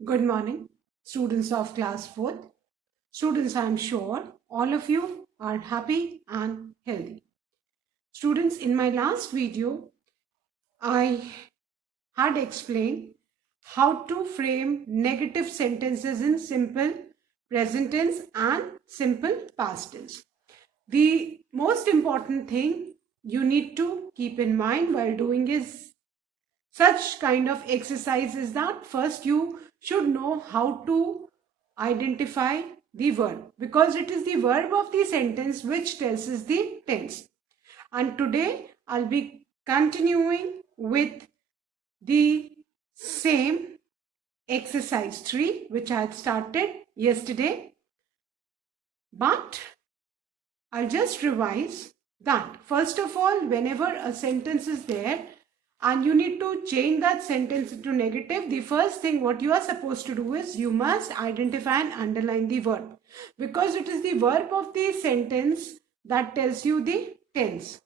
Good morning, students of class 4th. Students, I am sure all of you are happy and healthy. Students, in my last video, I had explained how to frame negative sentences in simple present tense and simple past tense. The most important thing you need to keep in mind while doing is such kind of exercise is that first you should know how to identify the verb, because it is the verb of the sentence which tells us the tense. And today I'll be continuing with the same exercise 3 which I had started yesterday, but I'll just revise that. First of all, whenever a sentence is there and you need to change that sentence into negative, the first thing what you are supposed to do is you must identify and underline the verb, because it is the verb of the sentence that tells you the tense.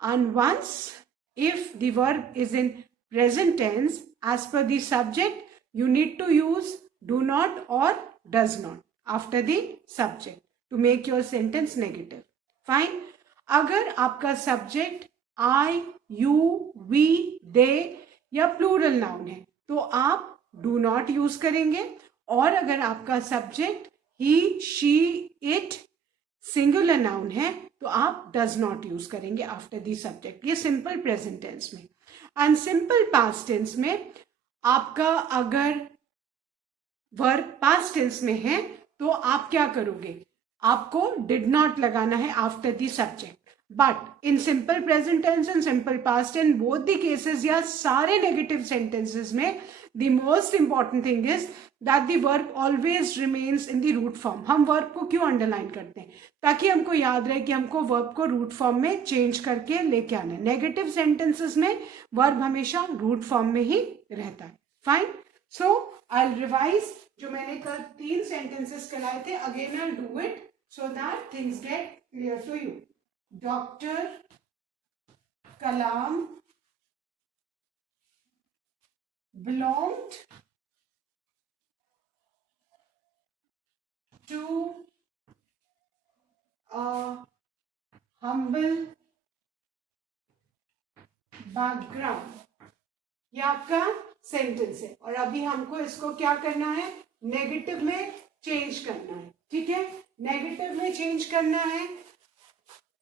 And once if the verb is in present tense, as per the subject, you need to use do not or does not after the subject to make your sentence negative. Fine. अगर आपका subject I, you, we, दे या plural noun है तो आप do not use करेंगे, और अगर आपका subject he, she, it singular noun है तो आप डज नॉट यूज करेंगे आफ्टर दी सब्जेक्ट. ये सिंपल प्रेजेंट टेंस में. एंड सिंपल पास्ट टेंस में आपका अगर वर्ब पास्ट टेंस में है तो आप क्या करोगे, आपको डिड नॉट लगाना है after the subject. But in simple present tense and simple past tense both the cases या सारे नेगेटिव सेंटेंसेस में the most important thing is that the verb always remains in the root form. हम verb को क्यों underline करते हैं, ताकि हमको याद रहे कि हमको वर्ब को रूट फॉर्म में चेंज करके लेके आना है. नेगेटिव सेंटेंसेस में वर्ब हमेशा रूट फॉर्म में ही रहता है. Fine. So I will revise जो मैंने कल 3 सेंटेंसेस कराए थे. Again I do it so that things get clear to you. Dr. Kalam belonged to a humble background. ये आपका सेंटेंस है और अभी हमको इसको क्या करना है, नेगेटिव में चेंज करना है. ठीक है, नेगेटिव में चेंज करना है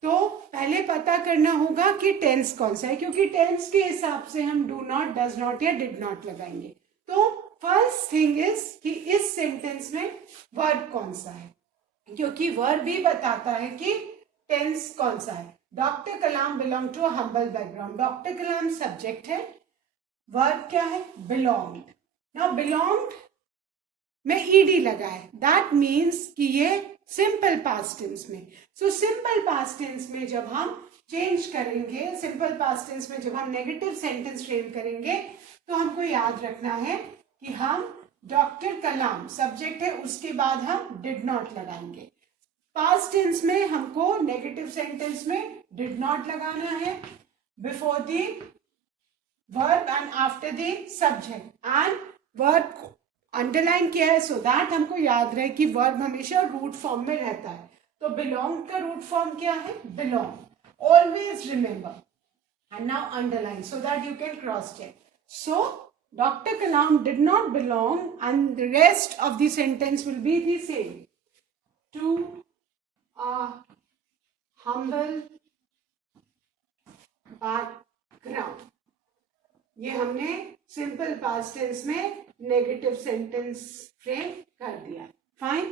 तो पहले पता करना होगा कि टेंस कौन सा है, क्योंकि टेंस के हिसाब से हम डू नॉट, डज नॉट या डिड नॉट लगाएंगे. तो फर्स्ट थिंग इज कि इस सेंटेंस में वर्ब कौन सा है, क्योंकि वर्ब भी बताता है कि टेंस कौन सा है. Doctor Kalam belong to a humble background. Doctor Kalam subject है, वर्ब क्या है, बिलोंग्ड. नाउ बिलोंग्ड में ईडी लगा है, दैट मीन्स कि ये सिंपल पास्ट टेंस में. सो सिंपल पास्ट टेंस में जब हम चेंज करेंगे, सिंपल पास्ट टेंस में जब हम नेगेटिव सेंटेंस फ्रेम करेंगे तो हमको याद रखना है कि हम डॉक्टर कलाम सब्जेक्ट है, उसके बाद हम डिड नॉट लगाएंगे. पास्ट टेंस में हमको नेगेटिव सेंटेंस में डिड नॉट लगाना है before the verb and after the subject. And verb को अंडरलाइन किया है सो दैट हमको याद रहे कि वर्ब हमेशा रूट फॉर्म में रहता है. तो बिलोंग का रूट फॉर्म क्या है, belong. Always remember and now underline so that you can cross check. So doctor Kalam did not belong and the rest of the sentence will be the same. To a humble background. ये हमने simple past tense में negative sentence frame कर दिया. Fine.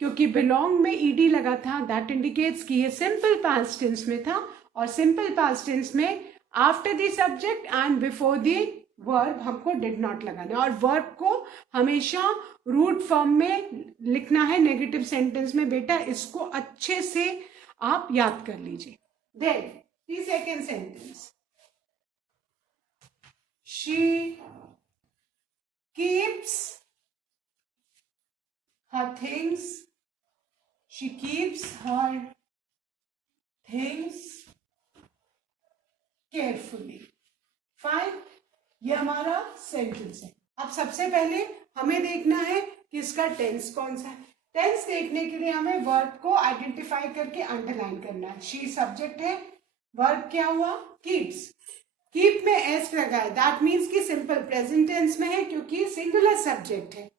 क्योंकि belong में ED लगा था, that indicates कि ये सिंपल पास्ट टेंस में था, और सिंपल पास्ट टेंस में after the subject and before the verb हमको डिड नॉट लगाना, और वर्ब को हमेशा रूट फॉर्म में लिखना है नेगेटिव सेंटेंस में. बेटा इसको अच्छे से आप याद कर लीजिए. Then the second sentence, she keeps her things, she keeps her things carefully. Fine. ये हमारा सेंटेंस है. अब सबसे पहले हमें देखना है कि इसका टेंस कौन सा है। टेंस देखने के लिए हमें वर्ब को आइडेंटिफाई करके अंडरलाइन करना है। शी सब्जेक्ट है, वर्ब क्या हुआ, कीप्स। कीप में एस लगा है, दैट मीन्स कि सिंपल प्रेजेंट टेंस में है क्योंकि सिंगुलर सब्जेक्ट है।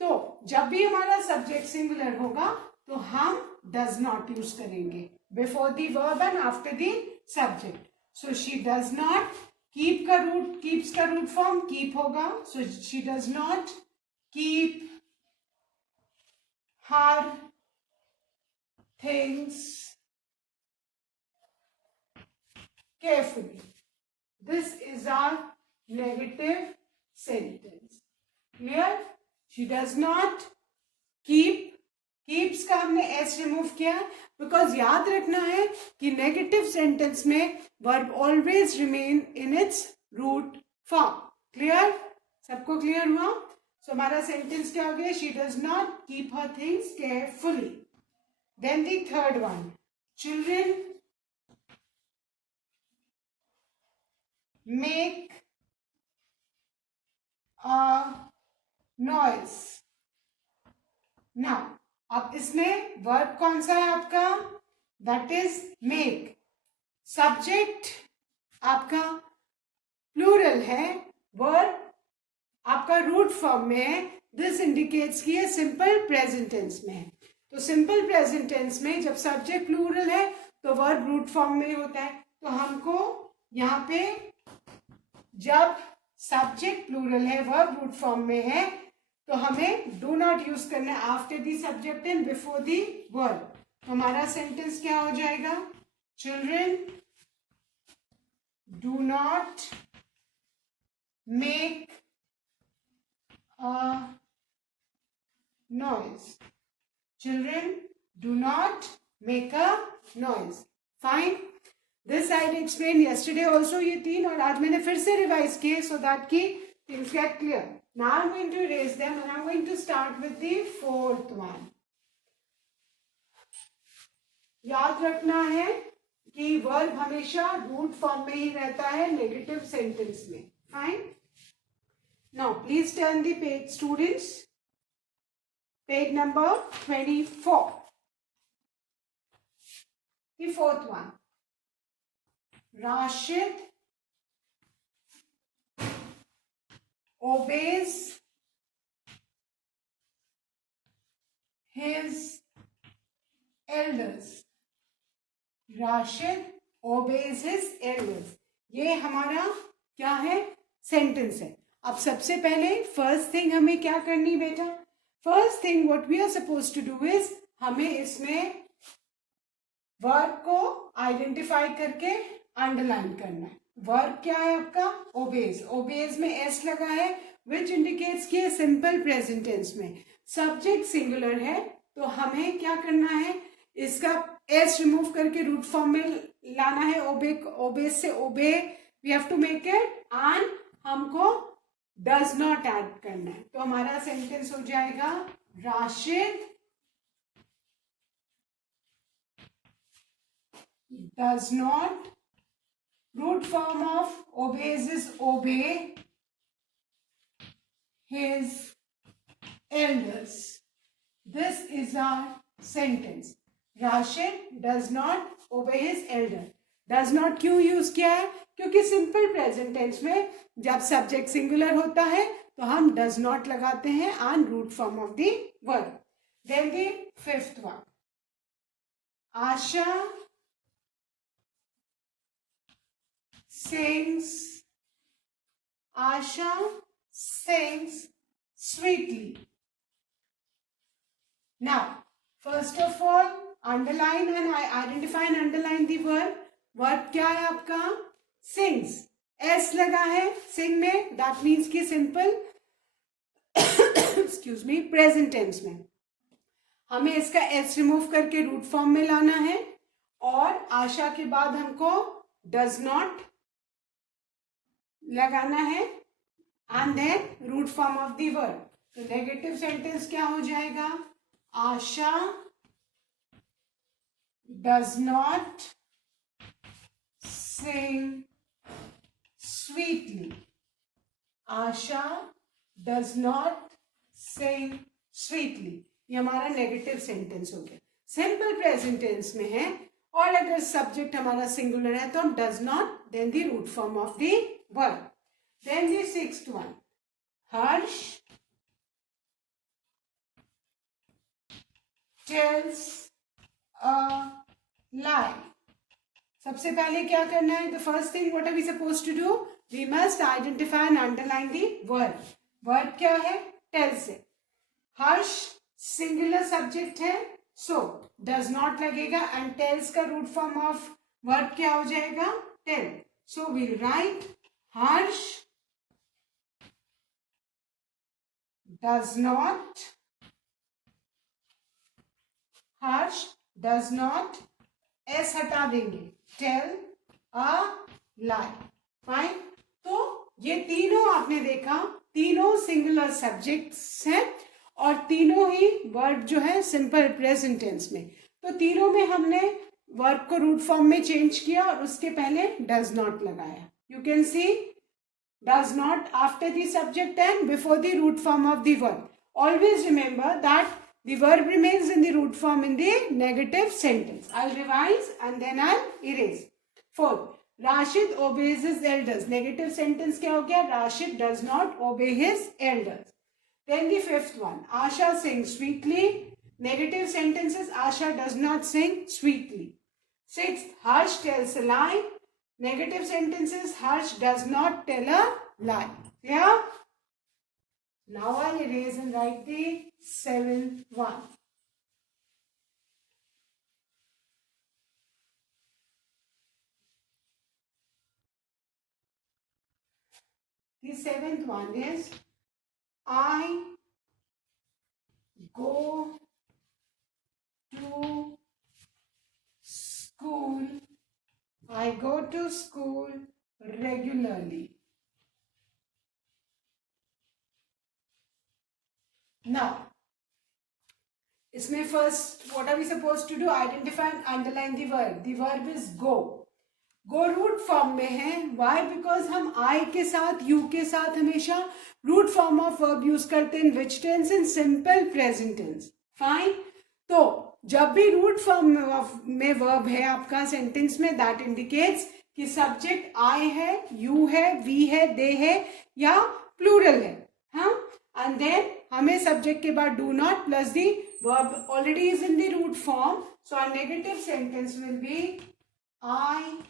तो जब भी हमारा सब्जेक्ट सिंगुलर होगा तो हम डज नॉट यूज करेंगे before the verb and after the subject. So she does not, keep का रूट, कीप्स का रूट फॉर्म कीप होगा, so she does not keep her things carefully. This is our negative sentence. Clear? She does not keep. Keeps का हमने s remove किया because याद रखना है कि नेगेटिव सेंटेंस में verb always remain in its root form. Clear? सबको clear हुआ? सो हमारा सेंटेंस क्या हो गया? She does not keep her things carefully. Then the third one, children make a noise. Now, अब इसमें वर्ब कौन सा है आपका? That is make. सब्जेक्ट आपका प्लूरल है, वर्ब आपका रूट फॉर्म में है। दिस इंडिकेट्स कि ये सिंपल प्रेजेंट टेंस में है। तो सिंपल प्रेजेंट टेंस में जब सब्जेक्ट प्लूरल है तो वर्ब रूट फॉर्म में होता है। तो हमको यहाँ पे जब सब्जेक्ट प्लूरल है, वर्ब रूट फॉर्म में है, तो हमें डू नॉट यूज करना है after the subject and before the verb. तो हमारा सेंटेंस क्या हो जाएगा? Children do not make a noise. Children do not make a noise. Fine. This I explain yesterday also ये तीन, और आज मैंने फिर से रिवाइज किए so that की things get clear. Now I'm going to erase them and I'm going to start with the fourth one. याद रखना है कि वर्ब हमेशा रूट फॉर्म में ही रहता है नेगेटिव सेंटेंस में। Fine. Now please turn the page students, page number 24, the fourth one. Rashid obeys his elders. Rashid obeys his elders. ये हमारा क्या है? सेंटेंस है। अब सबसे पहले फर्स्ट थिंग हमें क्या करनी बेटा? First thing what we are suppose to do is, हमें इसमें वर्ब को आइडेंटिफाई करके अंडरलाइन करना है। वर्ब क्या है आपका? ओबेज। ओबेज में एस लगा है विच इंडिकेट्स कि सिंपल प्रेजेंट टेंस में सब्जेक्ट सिंगुलर है, तो हमें क्या करना है? इसका एस रिमूव करके रूट फॉर्म में लाना है। ओबे, ओबेज से obey we have to make it, and हमको डज नॉट ऐड करना है। तो हमारा सेंटेंस हो जाएगा Rashid does not, root form of obeys is obey his elders. This is our sentence. Rashid does not obey his elder. Does not क्यों use किया है? क्योंकि सिंपल प्रेजेंट टेंस में जब सब्जेक्ट सिंगुलर होता है तो हम डज नॉट लगाते हैं on root form of the verb. Then the fifth one, Asha sings, Asha sings sweetly. Now, first of all, underline and identify and underline the verb. Verb क्या है आपका? Sings. S लगा है sing में, that means कि simple excuse me present tense में हमें इसका S रिमूव करके रूट फॉर्म में लाना है, और आशा के बाद हमको does not लगाना है and then root form of the verb. तो नेगेटिव सेंटेंस क्या हो जाएगा? Asha does not sing sweetly. Asha does not sing sweetly. ये हमारा नेगेटिव सेंटेंस हो गया। सिंपल प्रेजेंट टेंस में है और अगर सब्जेक्ट हमारा सिंगुलर है तो does not, then the root form of the verb. Then the sixth one, Harsh tells a lie. सबसे पहले क्या करना है? The first thing what are we suppose to do? We must identify and underline the verb. Verb क्या है? Tells है। Harsh singular subject है, so does not लगेगा एंड टेल्स का रूट फॉर्म ऑफ वर्ब क्या हो जाएगा? Tell. So we'll write Harsh does not, Harsh does not, S हटा देंगे, टेल अ लाई। फाइन। तो ये तीनों आपने देखा, तीनों सिंगुलर सब्जेक्ट्स हैं और तीनों ही वर्ब जो है सिंपल प्रेजेंट टेंस में। तो तीनों में हमने वर्ब को रूट फॉर्म में चेंज किया और उसके पहले डज नॉट लगाया। You can see does not after the subject and before the root form of the verb. Always remember that the verb remains in the root form in the negative sentence. I'll revise and then I'll erase. Fourth, Rashid obeys his elders. Negative sentence क्या हो गया? Rashid does not obey his elders. Then the fifth one, Asha sings sweetly. Negative sentences, Asha does not sing sweetly. Sixth, Harsh tells a lie. Negative sentences, Harsh does not tell a lie. Clear? Now I'll erase and write the seventh one. The seventh one is I go to school. I go to school regularly. Now, इसमें first what are we supposed to do? Identify and underline the verb. The verb is go. Go root form में है। Y? Because हम आई के साथ, you के साथ हमेशा root form of verb use करते हैं। In which tense? In simple present tense. Fine. तो जब भी रूट फॉर्म में वर्ब है आपका सेंटेंस में, दैट इंडिकेट्स कि सब्जेक्ट आई है, यू है, वी है, दे है या प्लूरल है। हाँ, एंड देन हमें सब्जेक्ट के बाद do not plus the verb already is in the root form. So our negative sentence will be I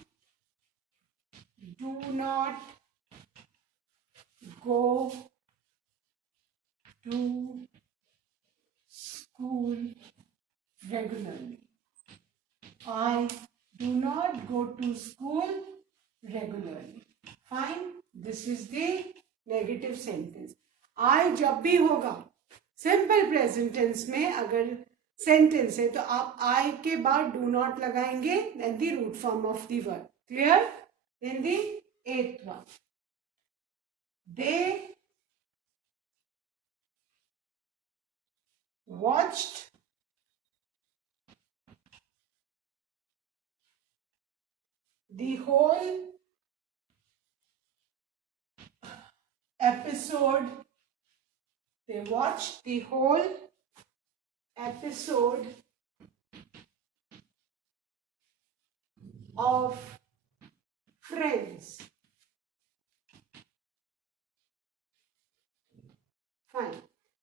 do not go to school regularly. I do not go to school regularly. Fine. This is the negative sentence. I जब भी होगा simple present tense में, अगर sentence है तो आप I के बाद do not लगाएंगे and the root form of the verb. Clear? Then the eighth one, they watched the whole episode. They watched the whole episode of Friends. Fine.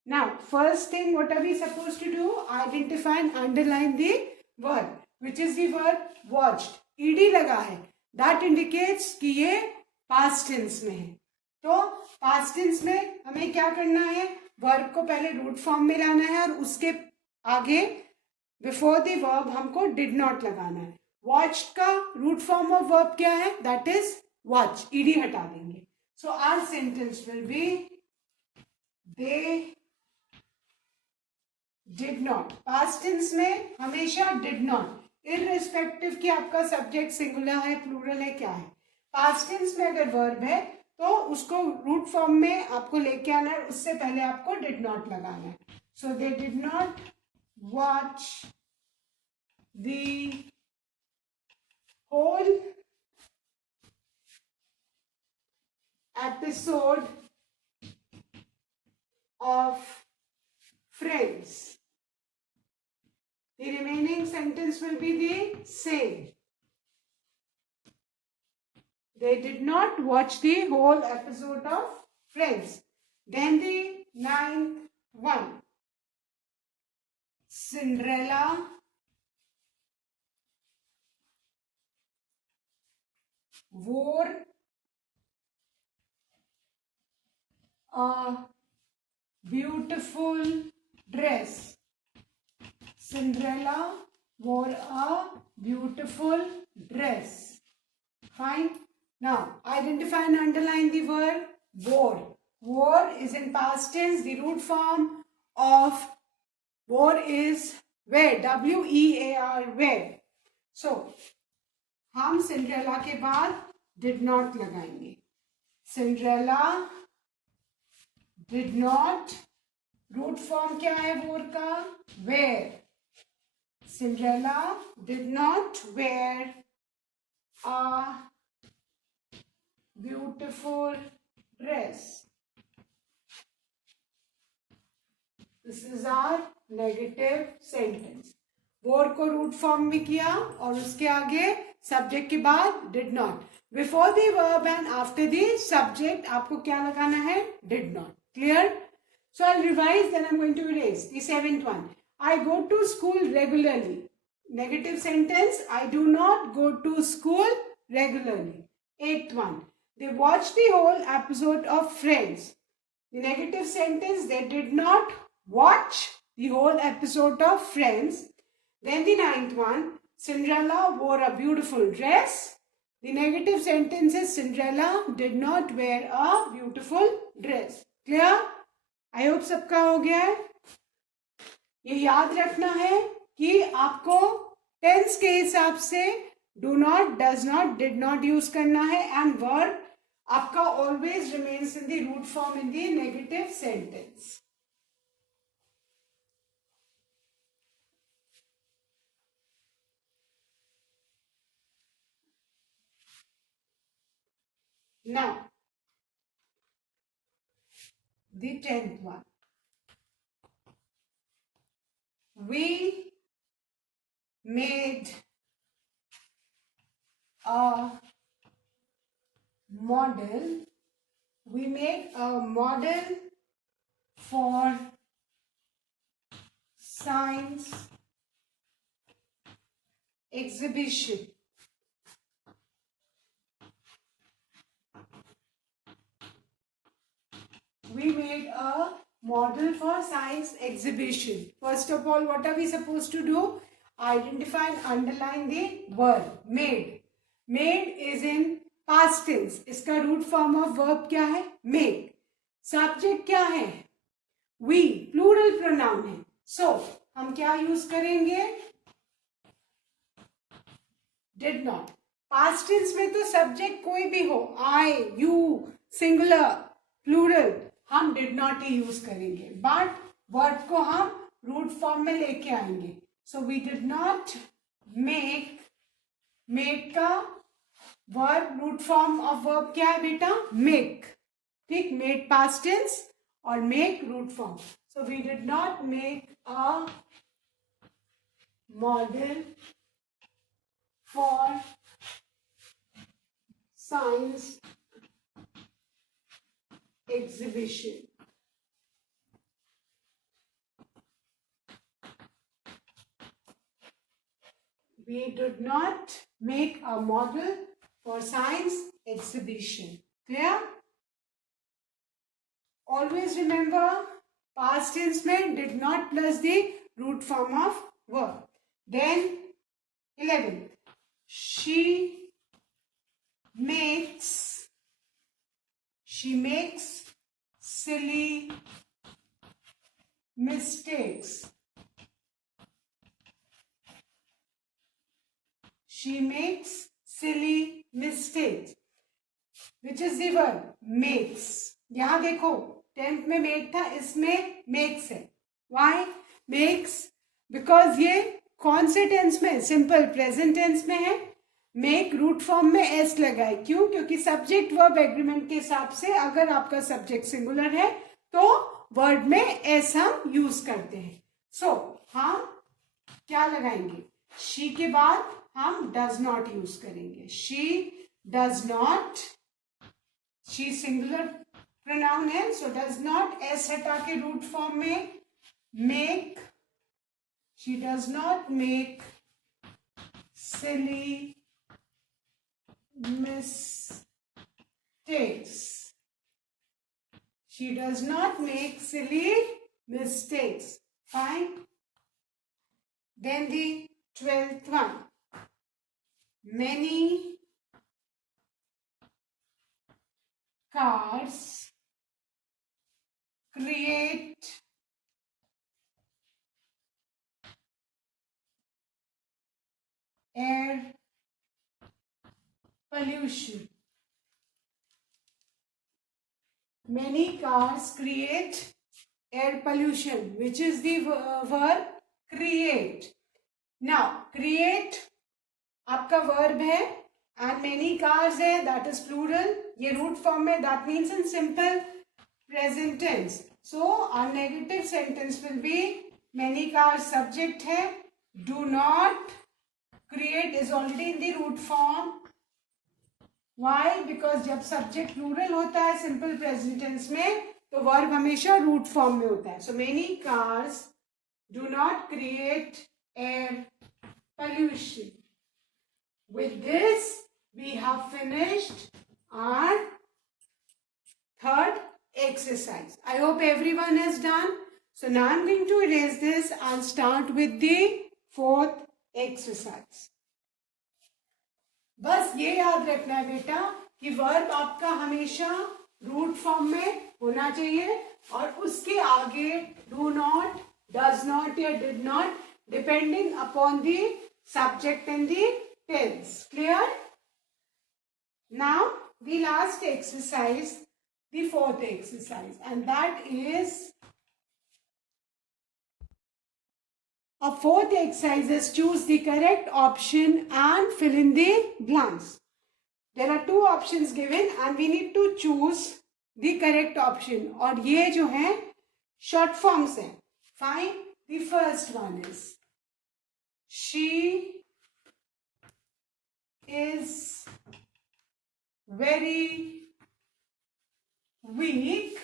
Now, first thing, what are we supposed to do? Identify and underline the verb. Which is the verb? Watched. ed लगा है. That indicates कि ये past tense में है. तो past tense में हमें क्या करना है? verb को पहले root form में लाना है और उसके आगे before the verb हमको did not लगाना है. Watched का root form of verb क्या है? That is watch. ed हटा देंगे. So our sentence will be they did not. past tense में हमेशा did not, irrespective कि आपका सब्जेक्ट सिंगुलर है, प्लूरल है, क्या है। past tense में अगर वर्ब है तो उसको रूट फॉर्म में आपको लेके आना है, उससे पहले आपको did not लगाना है। so they did not watch the whole episode of friends. The remaining sentence will be the same. They did not watch the whole episode of Friends. Then the 9th one. Cinderella wore a beautiful dress. Cinderella wore a beautiful dress. Fine. Now, identify and underline the word wore. Wore is in past tense. The root form of wore is wear. W-E-A-R, wear. So, हम Cinderella के बाद did not लगाएंगे. Cinderella did not. Root form क्या है वोर का? wear. Cinderella did not wear a beautiful dress. This is our negative sentence. wore को root form में किया और उसके आगे सब्जेक्ट के बाद did not. Before the verb and after the subject आपको क्या लगाना है? did not. Clear? So I'll revise, then I'm going to erase. The 7th one. I go to school regularly. Negative sentence. I do not go to school regularly. 8th one. They watched the whole episode of Friends. The negative sentence. They did not watch the whole episode of Friends. Then the 9th one. Cinderella wore a beautiful dress. The negative sentence is Cinderella did not wear a beautiful dress. Clear? I hope सबका हो गया है. ये याद रखना है कि आपको टेंस के हिसाब से do not, does not, did not use करना है एंड वर्ब आपका always remains in the root form in the negative sentence. Now, the 10th one. We made a model. We made a model for science exhibition. We made a model for science exhibition. First of all, what are we supposed to do? Identify and underline the verb made. Made is in past tense. इसका root form of verb क्या है? Make. Subject क्या है? We. Plural pronoun है. So, हम क्या use करेंगे? Did not. Past tense में तो subject कोई भी हो, I, you, singular, plural, हम डिड नॉट ही यूज करेंगे, बट वर्ड को हम रूट फॉर्म में लेके आएंगे. So we did not make. Make का verb root form of verb क्या है बेटा? मेक. ठीक, मेड पास्ट टेंस और make root form. So we did not make a model for science exhibition. We did not make a model for science exhibition. Clear? Always remember past tense में did not plus the root form of verb. Then 11. She makes silly mistakes. She makes silly mistakes. Which is the verb? Makes. यहां देखो 10th में make था, इसमें makes है. Why? Makes because ये कौन से टेंस में? सिंपल प्रेजेंट टेंस में है. मेक रूट फॉर्म में एस लगाए. क्यों? क्योंकि सब्जेक्ट वर्ब एग्रीमेंट के हिसाब से अगर आपका सब्जेक्ट सिंगुलर है तो वर्ड में एस हम यूज करते हैं. सो हम क्या लगाएंगे? शी के बाद हम डज नॉट यूज करेंगे. She does not, she singular pronoun है, सो डज नॉट एस हटा के रूट फॉर्म में make. She does not make silly mistakes. She does not make silly mistakes. Fine. Then the 12th one. Many cars create air pollution. Many cars create air pollution, which is the verb create. Now, create आपका verb है and many cars है, that is plural. ये root form में, that means in simple present tense. So, our negative sentence will be many cars subject है. Do not create is already in the root form. Why? Because जब subject plural होता है simple present tense में, तो verb हमेशा root form में होता है. So many cars do not create air pollution. With this, we have finished our third exercise. I hope everyone has done. So now I'm going to erase this and start with the fourth exercise. बस ये याद रखना है बेटा कि verb आपका हमेशा root form में होना चाहिए और उसके आगे डू नॉट, डज नॉट या did not, depending upon the subject and the tense. Clear? Now the last exercise, the fourth exercise, and that is a fourth exercise is choose the correct option and fill in the blanks. There are two options given and we need to choose the correct option. और ये जो है short forms है. Fine. The first one is she is very weak.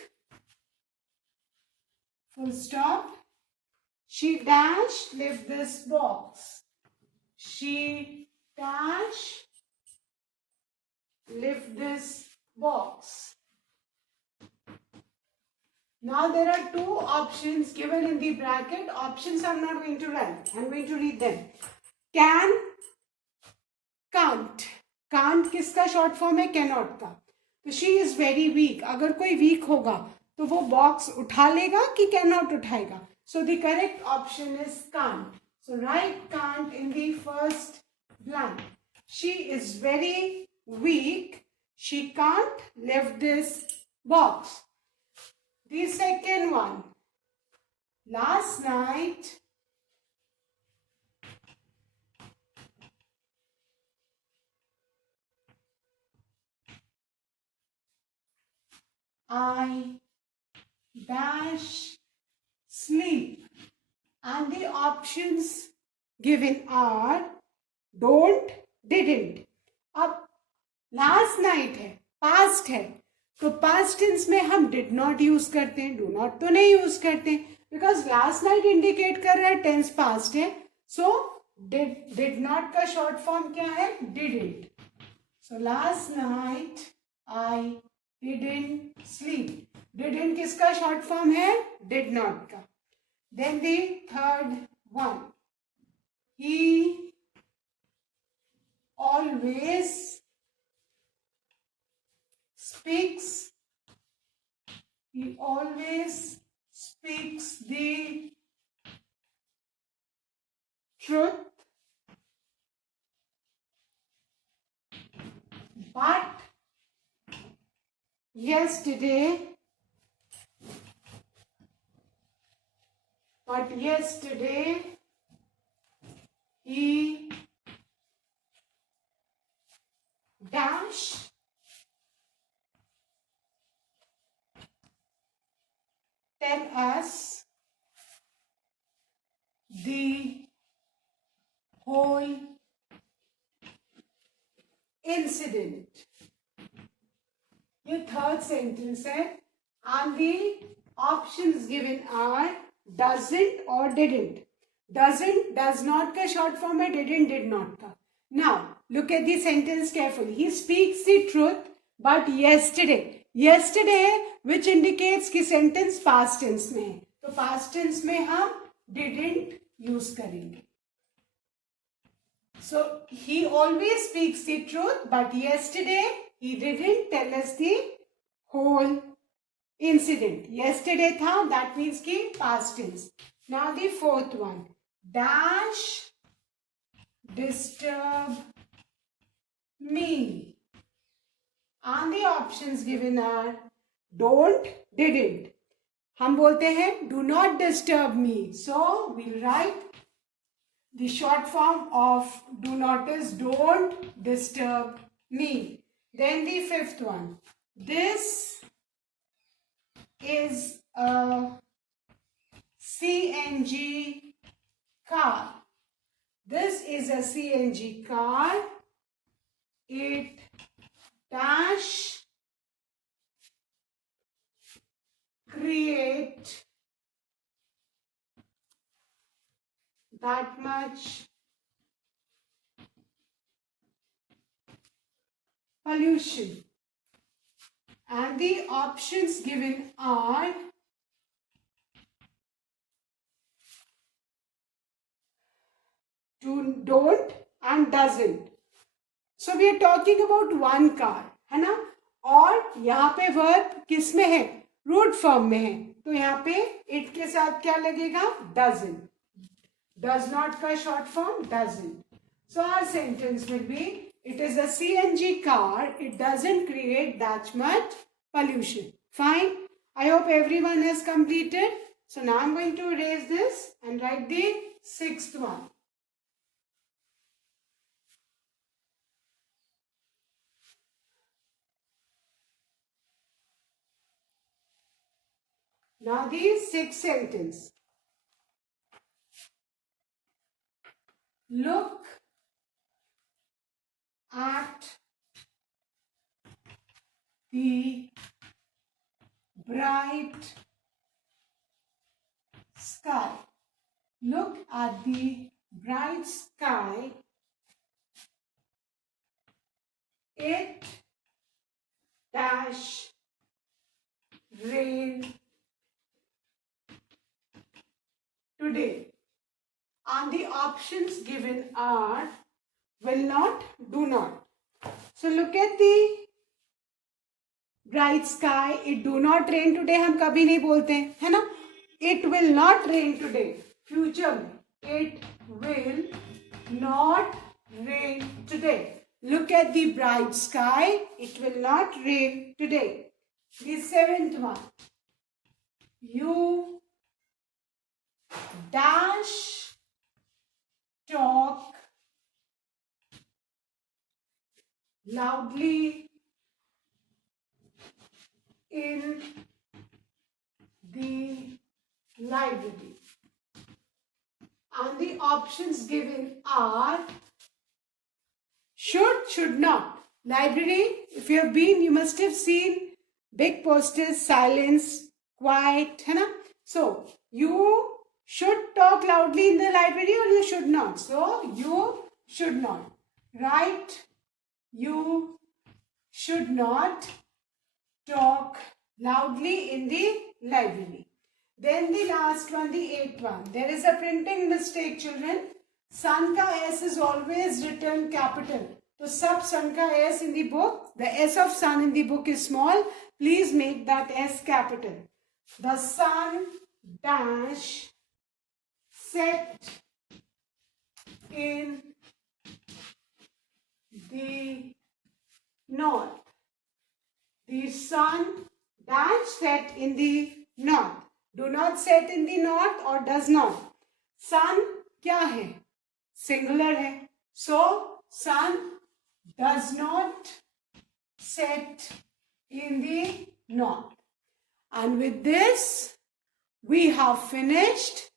Full stop. She dash lift this box. She dash lift this box. Now there are two options given in the bracket. Options I'm not going to write. I'm going to read them. Can, can't. Can't किसका short form है? Cannot का. तो she is very weak. अगर कोई weak होगा तो वो box उठा लेगा कि cannot उठाएगा? So the correct option is can't. So write can't in the first blank. She is very weak. She can't lift this box. The second one. Last night I dash sleep, and the options given are don't, didn't. अब last night है, past है, तो past tense में हम did not use करते हैं, do not तो नहीं use करते, because last night indicate कर रहा है tense past है. So did not का short form क्या है? Didn't. So last night I didn't sleep. Didn't किसका short form है? Did not का. Then the third one. He always speaks. He always speaks the truth. But yesterday he dash ten incident. ये third sentence है. And the options given are doesn't or didn't. Doesn't, does not का short form है, didn't, did not का. Now, look at the sentence carefully. He speaks the truth, but yesterday. Yesterday है, which indicates कि sentence past tense में है. तो past tense में हम didn't use करेंगे. So, he always speaks the truth, but yesterday he didn't tell us the whole incident. Yesterday था, that means कि past tense. Now the fourth one. Dash disturb me. And the options given are don't, didn't. हम बोलते हैं do not disturb me. So we'll write the short form of do not is don't disturb me. Then the fifth one. This is a CNG car. This is a CNG car. It dash create that much pollution. And the options given are don't and doesn't. So we are talking about one car, है ना? और यहाँ पे verb किस में है? Root form में है. तो यहाँ पे it के साथ क्या लगेगा? Doesn't. Does not का short form doesn't. So our sentence will be, it is a CNG car. It doesn't create that much pollution. Fine. I hope everyone has completed. So now I'm going to erase this and write the sixth one. Now the sixth sentence. Look at the bright sky. Look at the bright sky. It dash rain today. And the options given are will not, do not. So look at the bright sky. It do not rain today. हम कभी नहीं बोलते हैं, है ना? It will not rain today. Future में. It will not rain today. Look at the bright sky. It will not rain today. The seventh one. You dash talk loudly in the library. And the options given are should not. Library, if you have been, you must have seen big posters, silence, quiet, है ना? So, you should talk loudly in the library or you should not. So, you should not. Right? You should not talk loudly in the library. Then the last one, the eighth one. There is a printing mistake, children. Sun ka S is always written capital. So, sub sun ka S in the book. The S of sun in the book is small. Please make that S capital. The sun dash set in the north. The sun dash set in the north. Do not set in the north or does not. Sun क्या है? Singular है. So sun does not set in the north. And with this, we have finished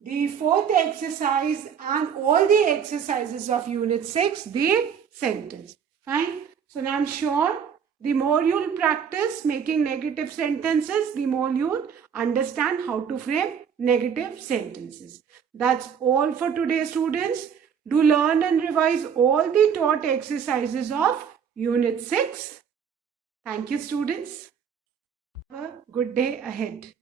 the fourth exercise and all the exercises of Unit 6, the sentence. Fine. So now I'm sure the more you'll practice making negative sentences, the more you'll understand how to frame negative sentences. That's all for today, students. Do learn and revise all the taught exercises of Unit 6. Thank you, students. Have a good day ahead.